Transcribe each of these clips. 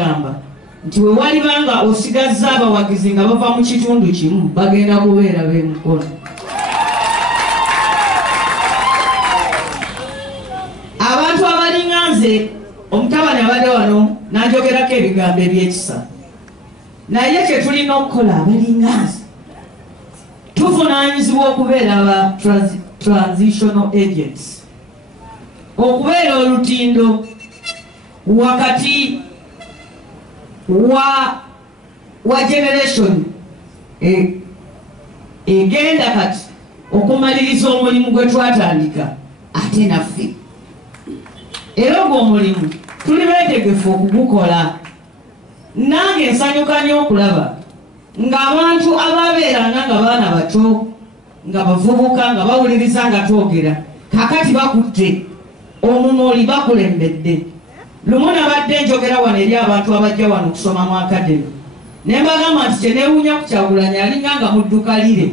yagamba nti we walibanga osigazza abawagizi nga bava mu kitundu kimu bagenda kubeera b'emukono. Abantu abalinga nze omutabani abadde wano n'anjogerako ebigambo ebyekisa, naye kye tulina okukola abalinga nze tuvunaanyizibwa okubeera aba transitional agents, okubeera olutindo wakati wa generation egenda kati okumaliriza omulimu gwe twatandika ate naffe. Era ogwo omulimu tuli beetegefu okugukola. Nange nsanyuka nnyo okulaba ng'abantu ababeeranga nga baana bato nga bavubuka nga bawuliriza nga twogera kakati bakutte omumuli bakulembedde. Lumu nabadde njogera wano eri abantu abajja wano okusoma mu akademi ne mbagamba nti kyeneewuunya ku Kyagulanyi alinga nga mu dduka lire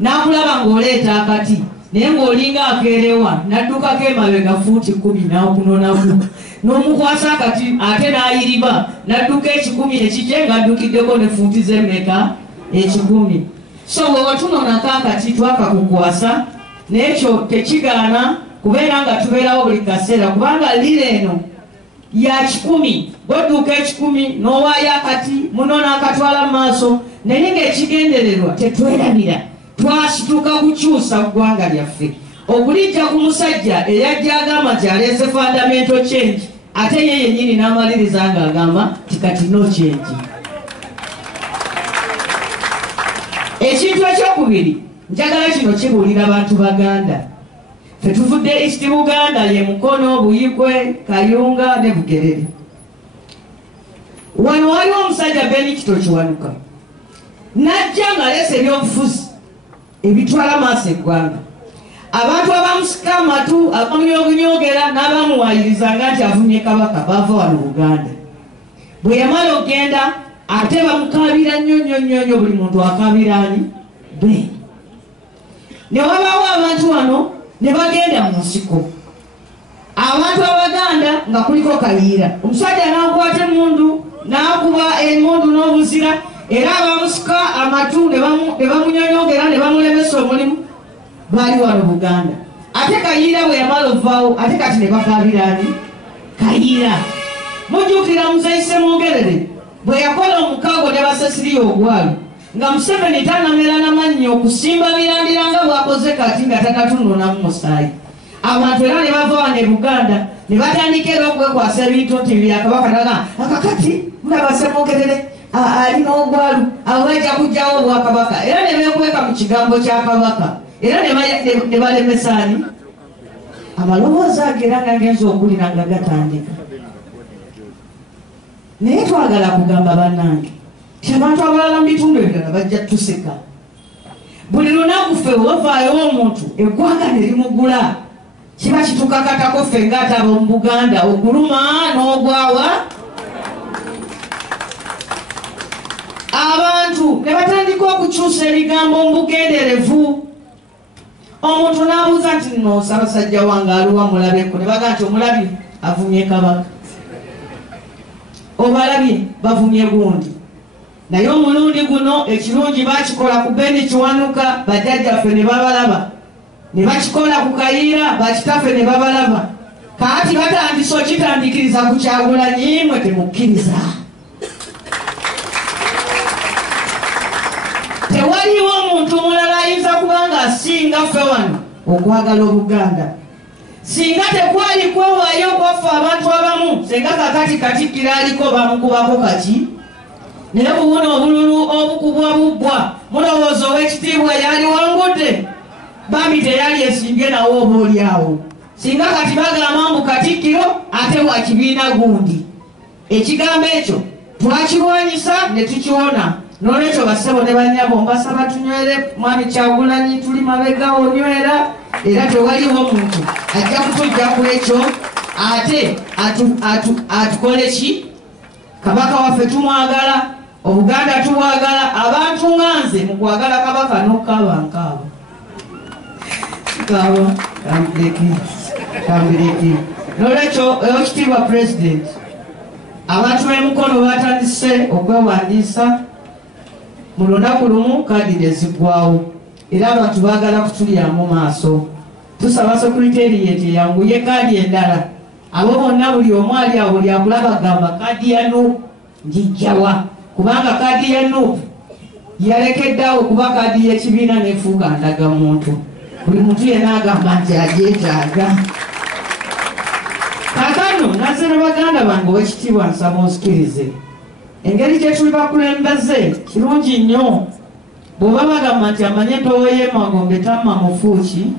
n'akulaba ng'oleeta akati naye ng'olinga akeerewa n'addukako emabega fuuti 10 n'okunonaku n'omukwasa akati ate n'ayiriba n'adduka 10 ekikye ng'addukiddeko ne fuuti z'emmeka 10. So bwe watunonako akati twakakukwasa n'ekyo tekigaana kubeera nga tubeerawo buli kaseera kubanga lire eno ya 10 bodduka 10 n'owaayo akati munona akatwala mu maaso naye ng'ekigendererwa tetwerabira twasituka kukyusa ggwanga lyaffe okulijja ku musajja eyajja agamba nti aleese fundamental change ate ye yennyini n'amaliriza ng'agamba tikati no change. Ekintu ekyokubiri njagala kino kibuulira abantu Baganda. Ffe tuvudde East Buganda ye Mukono, Buyigwe, Kayunga ne Bugerere. Wano waliwo omusajja Benikito Kiwanuka najja ng'aleese ebyobufuzi ebitwala maaso eggwanga. Abantu abamusika amatu abamunyogonyogera n'abamuwayirizanga nti avumye Kabaka baava wano Buganda. Bwe yamala okgenda ate bamukaabira nnyo buli muntu akaabira ani be. Ne wabaawo abantu wano ne bagenda mu nsiko. Abantu Abaganda nga kuliko Kayiira. Omusajja n'akwata emmundu n'akuba emmundu n'obuzira era abamusika amatu ne bamunyonyogera ne bamulemesa omulimu baali wano Buganda. Ate Kayiira bwe yamala ovaawo ate kati ne bakaabira ani Kayiira. Mujjukira Muzeyise Mwongerere bwe yakola omukaago ne basasiriya ogwalu nga Museveni tanamera n'amannyo okusimba mirandira nga bw'akoze kati nga tanatunonamu musaayi. Abantu era ne bava wano e Buganda ne batandika era okwekwasa ebintu nti bya Kabaka naga akakati mulaba Ssemwogerere alina ogwalu abo bajja kujjawo Obwakabaka era ne beekweka mu kigambo kya Kabaka era ne balemesaani amaloboozi agera nga ngenza okulira nga gatandika. Naye twagala kugamba bannange ti abantu abalala mu bitundu ebirala bajja tuseka. Buli lunaku ffe wavaayo omuntu eggwanga ne limugula kiba kitukakatako ffe ng'ate ab'omu Buganda oguluma n'ogwawa. Abantu ne batandika okukyusa ebigambo mu bugenderevu. Omuntu n'abuuza nti nno Ssaabasajja wange aluwa mulabeko ne baga nti omulabye avumye Kabaka obalabye bavumye gundi. Naye omulundi guno ekirungi bakikola ku Beni Kiwanuka bajjajjaffe ne babalaba, ne bakikola ku Kayiira bakitaffe ne babalaba. Kaati batandise okitandikiriza ku Kyagulanyi mwe temukkiriza. Tewaliwo omuntu omulala ayinza kubanga asinga ffe wano okwagala Obuganda. Singa tekwali kwewaayo kwaffe abantu abamu senga kakati Katikkiro aliko bamukubako kati naye bubuna obululu obukubwa bubbwa mulowooza ow'ekitiibwa yali wangudde bambi teyali esinge nawo oba oliawo. Singa kati bagamba mbu Katikkiro ate wa kibiina gundi ekigambo ekyo twakirwanyisa ne tukiwona. N'olwekyo bassebo ne bannyabo mbasaba tunywere mwami Kyagulanyi tuli mabega onywera era tewaliwo muntu ajja kutujja ku ekyo ate atukole ki. Kabaka waffe tumwagala, Obuganda tubwagala, abantu nganze mu kwagala Kabaka n'okaaba kaaba kambireki. N'olwekyo ekitiibwa President abantu b'emikono batandise okwewandiisa mu lunaku lumu kaadi eziggwawo era abantu baagala kutulyamu maaso. Tusaba sekuriteriyeti eyanguye kaadi endala. Abo bonna buli omu ali awo buli akulaba gamba kaadi ya Nuupu njijjawa, kubanga kaadi ya Nuupu yalekeddeawo kuba kaadi y'ekibiina nefuuka ndagamuntu. Buli muntu yenna agamba nti agyetaaga. Kaakano naze ne baganda bange ow'ekitiibwa nsaba onzikirize. Engeri gye tuli bakulembeze kirungi nnyo. Bw'oba bagamba nti amanye empewo y'emagombe tamma mufuuki.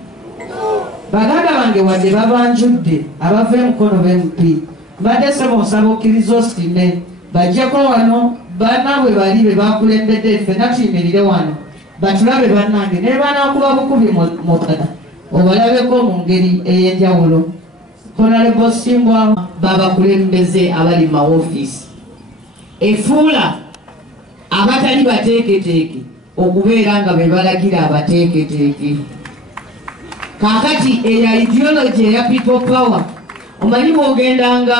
Baganda bange wadde babanjudde abava emikono b'MP. Mbadde sebo nsaba okkiriza osime bajjeko wano bannaabwe bali be bakulembedde ffenna tuyimirire wano batulabe bannange ne banakuba bukubi mukada obalabeko mu ngeri ey'enjawulo. Honorable Simbwa babakulembeze abali mu mawofiisi efuula abatali bateeketeeke okubeera nga be balagira abateeketeeke. Kaakati eya ideology eya people power, omanyi bw'ogendanga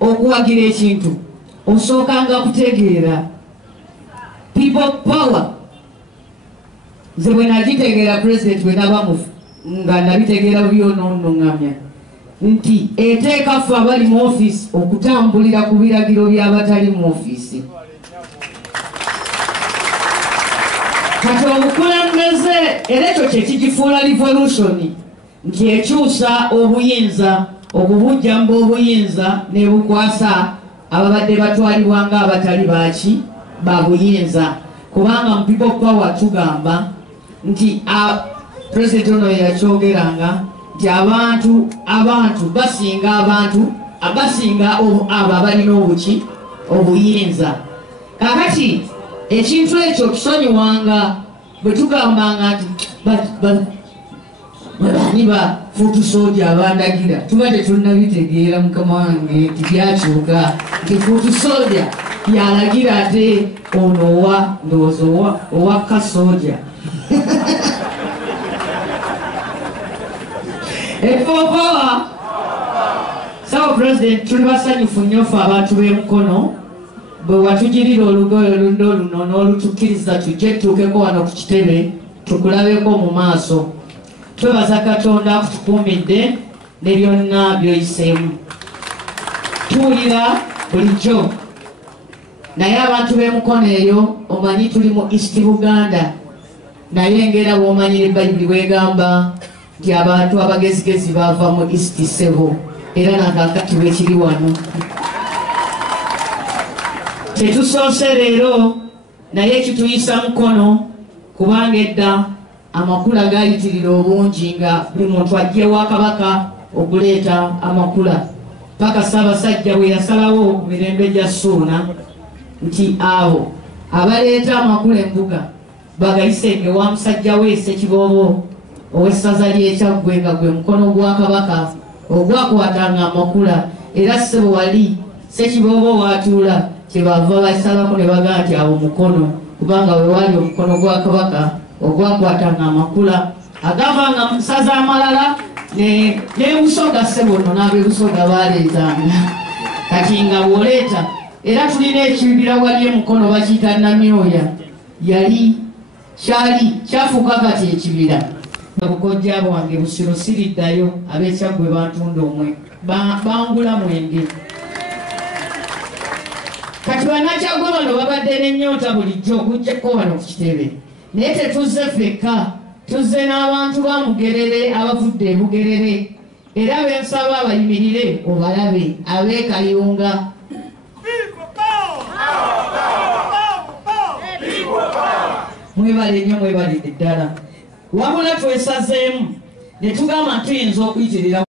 okuwagira ekintu osookanga kutegeera people power. Nze bwe nagitegeera president bwe naba nga nabitegeera byonoonoŋŋamya nti eteeka ffe abali mu ofiisi okutambulira ku biragiro by'abatali mu ofiisi. Kati obukulembeze era ekyo kye kigifuula revolution nti ekyusa obuyinza obubujjamba obuyinza ne bukwasa ababadde batwalibwa nga abatali baki babuyinza. Kubanga mu people power tugamba nti president ono yakyogeranga nti abantu basinga abasinga abo abalina obuki obuyinza. Kakati ekintu ekyo kisonyiwanga bwe tugambanga nti bani ba futu soja abandagira tuba tetulina bitegeera mukama wange nti byakyuka nti futu soja yalagira ate ono owa ndowooza owa kasoja. Epopowa sawa president tuli basanyufu nnyo ffe abantu b'emikono bwe watugirira olugoye olundo luno n'olutukkiriza tujje tutuukeko wano ku kitebe tukulabeko mu maaso. Twebaza Katonda akutukuumidde ne byonna by'oyiseemu. Tuwulira bulijjo naye abantu b'emikono eyo omanyi tuli mu East Buganda naye ngera bw'omanyira Bayibuli bwegamba nti abantu abagezigezi baava mu East Sebo era nakakati bwekiri wano. Tetusoose leero naye kituyisa mukono kubanga edda amakula gayitirira obungi nga buli muntu ajjewa kabaka okuleeta amakula paka Ssaabasajja bwe yasalawo ku mirembe gya Ssuuna nti abo abaleeta amakula embuga bagayisenge wa musajja we Ssekiboobo ow'essaza ly'Ekyaggwe nga gwe mukono gwa kabaka ogwakwatanga amakula era ssebo wali Ssekiboobo watuula kyebava basalako ne bagaa nti abo mukono kubanga we wali omukono gwa kabaka ogwakwatanga amakula agavanga mu ssaza amalala ne Busoga ssebo nno n'ab'ebusoga baleetanga kati nga bw'oleeta era tulina ekibira wali emukono bakiyita Namyoya yali kyali kyafuuka kati ekibira. Bukojja bwange Busiro siriddayo ab'Ekyaggwe bantunda omwe bangula mwenge. Kati Bannakyaggwe bano babadde n'ennyota bulijjo okuggyako wano ku kitebe naye tetuzze ffekka tuzze n'abantu ba Mugerere abavudde e Bugerere era bensaba abayimirire obalabe ab'e Kayunga. Mwebale nnyo mwebalidde ddala wabula twesazeemu ne tugamba tuyinza okuyitirira